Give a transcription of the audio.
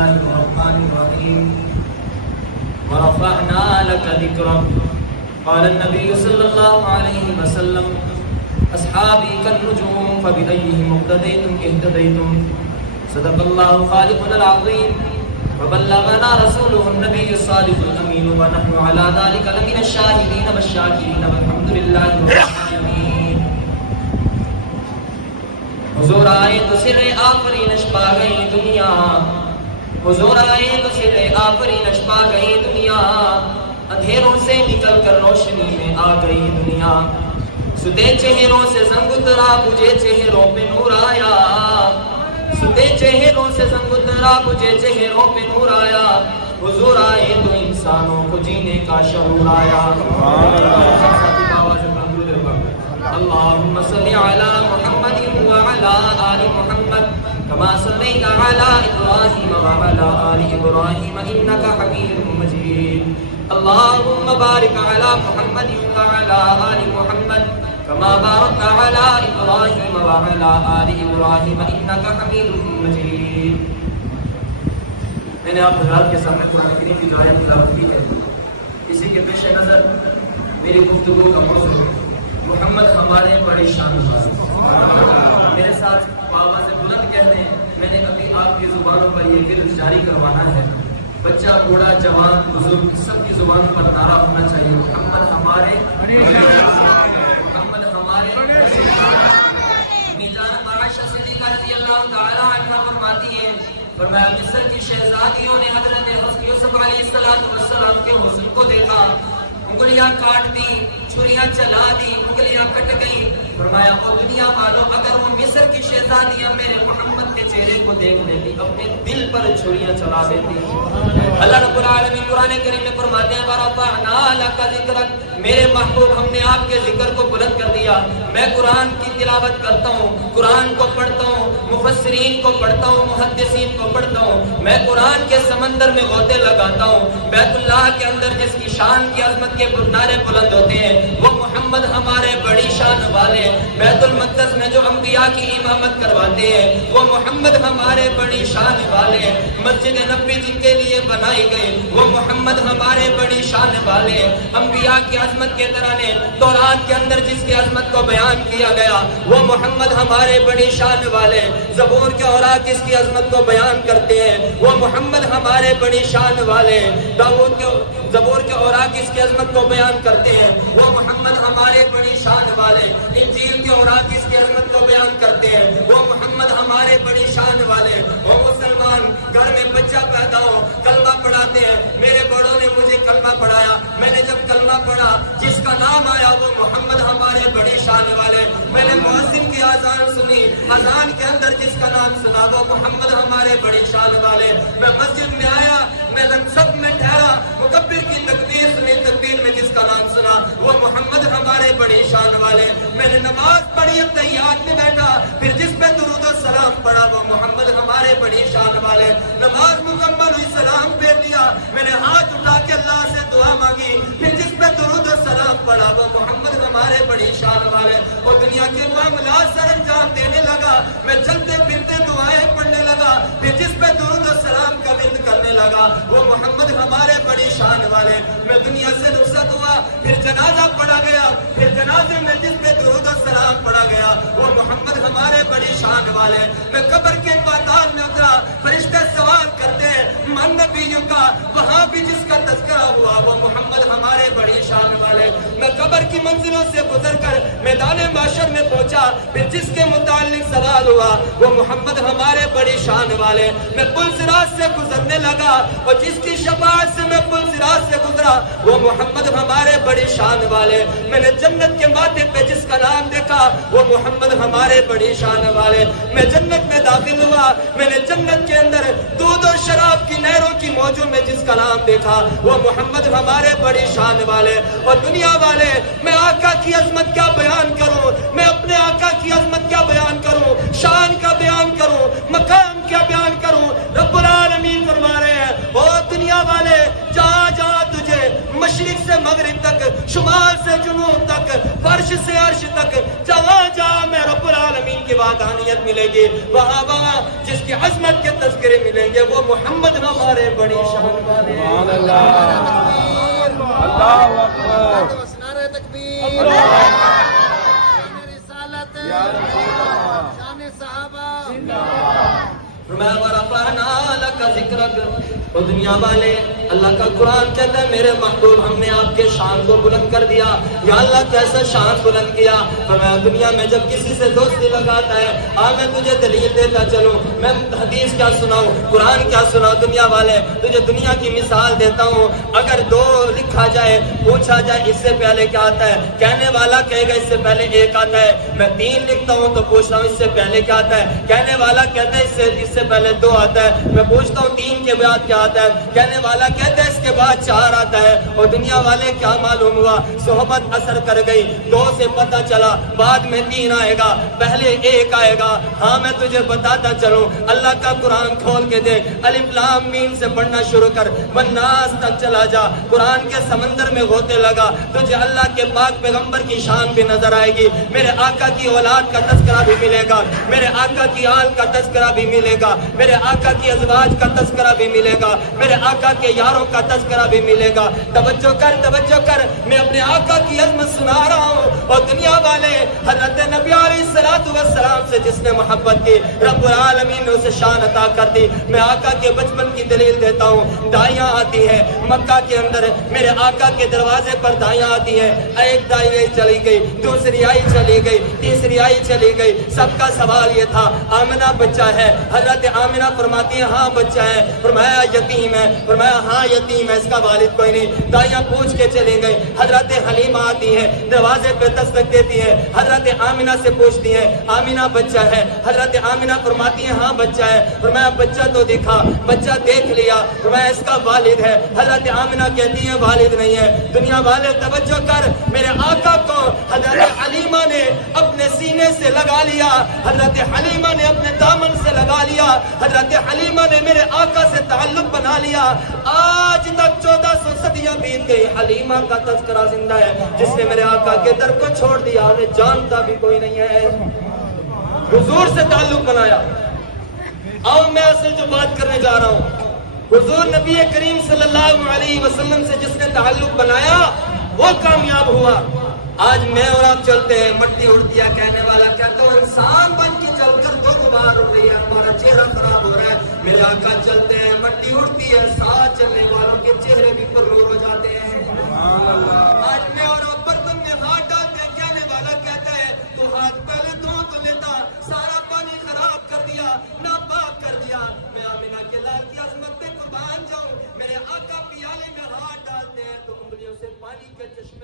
الله الرحمن الرحيم ورفعنا لك ذكرك قال النبي صلى الله عليه وسلم أصحابي كالنجوم فبأيهم اقتديتم اهتديتم صدق الله خالقنا العظيم وبلغنا رسوله النبي الصادق الأمين ونحن على ذلك لمن الشاهدين والشاكرين والحمد لله رب العالمين حضور آئے تو سر آفرینش پا گئی دنیا حضور آئے تو سر آفرینش پا گئی دنیا اندھیروں سے نکل کر روشنی میں آ گئی دنیا ستے چہروں سے زنگ اترا مجھے چہروں پہ نور آیا ستے چہروں سے زنگ اترا مجھے چہروں پہ نور آیا حضور آئے تو انسانوں کو جینے کا شعور آیا اللهم صل على محمد وعلى آل محمد كما صليت على إبراهيم وعلى آل إبراهيم إنك حميد مجيد اللهم بارك على محمد وعلى آل محمد كما باركت على إبراهيم وعلى آل إبراهيم إنك حميد مجيد میں نے آپ حضرات کے سامنے قرآن کریم کی آیت تلاوت کی ہے اسی کے پیش نظر میری گفتگو کا موضوع محمد ہمارے بڑے شان والے میرے ساتھ آواز بلند کہہ دیں میں نے ابھی آپ کی زبانوں پر یہ ورد جاری کروانا ہے بچہ بوڑھا جوان بزرگ سب کی زبان پر نعرہ ہونا چاہیے محمد ہمارے محمد ہمارے امی جان عائشہ صدیقہ رضی اللہ تعالی عنہا فرماتی ہیں فرمایا مصر کی شہزادیوں نے حضرت یوسف علیہ السلام کے حسن کو دیکھا انگلیاں کاٹ دی چھریاں چلا دی انگلیاں کٹ گئی فرمایا او دنیا والوں اگر وہ مصر کی شہزادیاں میرے محمد کے چہرے کو دیکھ لیتی اپنے دل پر چھریاں چلا دیتی اللہ رب العالمین قرآن کریم میں فرماتے ہیں ورفعنا لک ذکرک میرے محبوب ہم نے آپ کے ذکر کو بلند کر دیا میں قرآن کی تلاوت کرتا ہوں قرآن کو پڑھتا ہوں مفسرین کو پڑھتا ہوں محدثین کو پڑھتا ہوں میں قرآن کے سمندر میں غوطے لگاتا ہوں بیت اللہ کے اندر جس کی شان کی عظمت کے گردارے بلند ہوتے ہیں وہ محمد ہمارے بڑی شان والے بیت المقدس میں جو انبیاء کی امامت کرواتے ہیں وہ محمد ہمارے بڑی شان والے مسجد نبی جن کے لیے بنائی گئی وہ محمد ہمارے بڑی شان والے انبیاء کی عظمت کے ترانے تورات کے اندر جس کی عظمت کو بیان کیا گیا وہ محمد ہمارے بڑی شان والے زبور کے اوراق جس کی عظمت کو بیان کرتے ہیں وہ محمد ہمارے بڑی شان والے داؤد کے زبور کے اوراق جس کی عظمت کو بیان کرتے ہیں وہ محمد ہمارے بڑی شان والے انجیل کے اوراق جس کی عظمت کو بیان کرتے ہیں وہ محمد ہمارے بڑی شان والے وہ مسلمان گھر میں بچہ پیدا ہو کلمہ پڑھاتے ہیں میرے بڑوں نے مجھے کلمہ پڑھایا میں نے جب کلمہ پڑھا جس کا نام آیا وہ محمد ہمارے بڑی شان والے میں نے مؤذن کی اذان سنی اذان کے اندر جس کا نام سنا وہ محمد ہمارے بڑی شان والے میں مسجد میں آیا میں سب میں ٹھہرا مکبر کی تکبیر سنی تکبیر میں جس کا نام سنا وہ محمد ہمارے بڑی شان والے میں نے نماز پڑھی تحیات میں بیٹھا پھر جس پہ درود و سلام پڑھا وہ محمد ہمارے بڑی شان والے نماز مکمل ہوئی سلام پھیر دیا میں نے ہاتھ اٹھا کے اللہ سے دعا مانگی پھر جس پہ درود و سلام پڑھا وہ محمد ہمارے بڑی شان والے وہ دنیا کے معاملات سر انجام دینے لگا میں چلتے پھرتے دعائیں پڑھنے لگا پھر جس پہ درود و سلام کا ورد کرنے لگا وہ محمد ہمارے بڑی شان والے میں دنیا سے رخصت ہوا پھر جنازہ پڑھا گیا پھر جنازے میں جس پہ درود و سلام پڑھا گیا وہ محمد ہمارے بڑی شان والے میں قبر کے پاتال میں اترا فرشتے سوال کرتے ہیں من نبیوں کا وہاں بھی جس کا تذکرہ ہوا وہ محمد ہمارے بڑی شان والے میں قبر کی منزلوں سے گزر کر میدان محشر میں پہنچا پھر جس کے متعلق سوال ہوا وہ محمد ہمارے بڑی شان والے میں پل صراط سے گزرنے لگا اور جس کی شفاعت سے میں پل صراط سے گزرا وہ محمد ہمارے بڑی شان والے میں نے جنت کے ماتھے پہ جس کا نام دیکھا وہ محمد ہمارے بڑی شان والے میں جنت میں داخل ہوا میں نے جنت کے اندر دودھ و شراب کی نہروں کی موجوں میں جس کا نام دیکھا وہ محمد ہمارے بڑی شان والے اور دنیا والے میں آقا کی عظمت کیا بیان کروں میں اپنے آقا کی عظمت کیا بیان کروں شان کا بیان کروں مقام کیا بیان کروں رب العالمین فرما رہے ہیں او دنیا والے جہاں جہاں تجھے مشرق سے مغرب تک شمال سے جنوب تک فرش سے عرش تک جہاں جہاں میں رب العالمین کی وحدانیت ملے گی وہاں وہاں جس کی عظمت کے تذکرے ملیں گے وہ محمد ہمارے بڑی شان والے. اللہ اکبر. نعرہ تکبیر. رسالت. شان صحابہ. فرمایا ورفعنا لک ذکرک. وہ دنیا والے اللہ کا قرآن کہتا ہے میرے محبوب ہم نے آپ کے شان کو بلند کر دیا. یا اللہ کیسا شان بلند کیا. فرمایا دنیا میں جب کسی سے دوستی لگاتا ہے میں تجھے دلیل دیتا چلوں, میں حدیث کیا سناؤں, قرآن کیا سناؤں. دنیا والے تجھے دنیا کی مثال دیتا ہوں. اگر 2 لکھا جائے پوچھا جائے اس سے پہلے کیا آتا ہے, کہنے والا کہے گا اس سے پہلے 1 آتا ہے. میں 3 لکھتا ہوں تو پوچھ رہا ہوں اس سے پہلے کیا آتا ہے, کہنے والا کہتا ہے اس سے پہلے 2 آتا ہے. میں پوچھتا ہوں 3 کے بعد کیا آتا ہے, کہنے والا کہتا ہے اس کے بعد 4 آتا ہے. اور دنیا والے کیا معلوم ہوا, صحبت اثر کر گئی, 2 سے پتہ چلا بعد میں 3 آئے گا, پہلے 1 آئے گا. ہاں میں تجھے بتاتا چلوں, اللہ کا قرآن کھول کے دیکھ, الف لام میم سے پڑھنا شروع کر, والناس تک چلا جا, قرآن کے سمندر میں غوطے لگا, تجھے اللہ کے پاک پیغمبر کی شان بھی نظر آئے گی, میرے آقا کی اولاد کا تذکرہ بھی ملے گا, میرے آقا کی آل کا تذکرہ بھی ملے گا, میرے آقا کی ازواج کا تذکرہ بھی ملے گا, میرے آقا کے یاروں کا تذکرہ بھی ملے گا. توجہ کر, میں اپنے آقا کی عظمت سنا رہا ہوں. اور دنیا والے حضرت نبی علیہ السلام سے جس نے محبت کی رب العالمین نے اسے شان عطا کر دی. میں آقا کے بچپن کی دلیل دیتا ہوں. دائیاں آتی ہیں مکہ کے اندر, میرے آقا کے دروازے پر دائیاں آتی ہیں. ایک دائی چلی گئی, دوسری آئی چلی گئی, تیسری آئی چلی گئی. سب کا سوال یہ تھا آمنہ بچہ ہے. حضرت آمنہ فرماتی ہے ہاں بچہ ہے. فرمایا یتیم ہے. فرمایا ہاں یتیم ہے, اس کا والد کوئی نہیں. دائیاں پوچھ کے چلی گئی. حضرت حلیمہ آتی ہے, دروازے پہ دستک دیتی ہے, حضرت آمنہ سے پوچھتی ہے آمنہ بچہ ہے. حضرت آمنہ فرماتی ہے ہاں بچہ ہے. فرمایا بچہ تو دکھا, بچہ دیکھ لیا. فرمایا اس کا والد ہے. حضرت آمنہ کہتی ہے والد نہیں ہے. دنیا والے توجہ کر, میرے آقا کو حضرت حلیمہ نے اپنے سینے سے لگا لیا, حضرت حلیمہ نے اپنے دامن سے لگا لیا, حضرت حلیمہ نے میرے آقا سے تعلق بنا لیا. آج تک 1400 صدیاں بیت گئی, حلیمہ کا تذکرہ زندہ ہے. جس نے میرے آقا کے در کو چھوڑ دیا انہیں جانتا بھی کوئی نہیں ہے, حضور سے تعلق بنایا. آؤ میں اصل جو بات کرنے جا رہا ہوں, حضور نبی کریم صلی اللہ علیہ وسلم سے جس نے تعلق بنایا وہ کامیاب ہوا. آج میں اور آپ چلتے ہیں, مٹی اڑتی ہے, کہنے والا کہتا ہوں انسان بن کے چل کر 2 بار اڑ رہی ہے, ہمارا چہرہ خراب ہو رہا ہے. میرے آقا چلتے ہیں, مٹی اڑتی ہے, ساتھ چلنے والوں کے چہرے بھی پر نور ہو جاتے ہیں. آج میں اور آپ برتن میں ہاتھ ڈالتے ہیں, کہنے والا کہتا ہے تو ہاتھ پہلے دھو تو لیتا, سارا پانی خراب کر دیا, ناپاک کر دیا. میں آمنہ کے لال کی عظمت پہ قربان جاؤں. میرے آقا پیالے میں ہاتھ ڈالتے ہیں تو انگلیوں سے پانی کے چشمے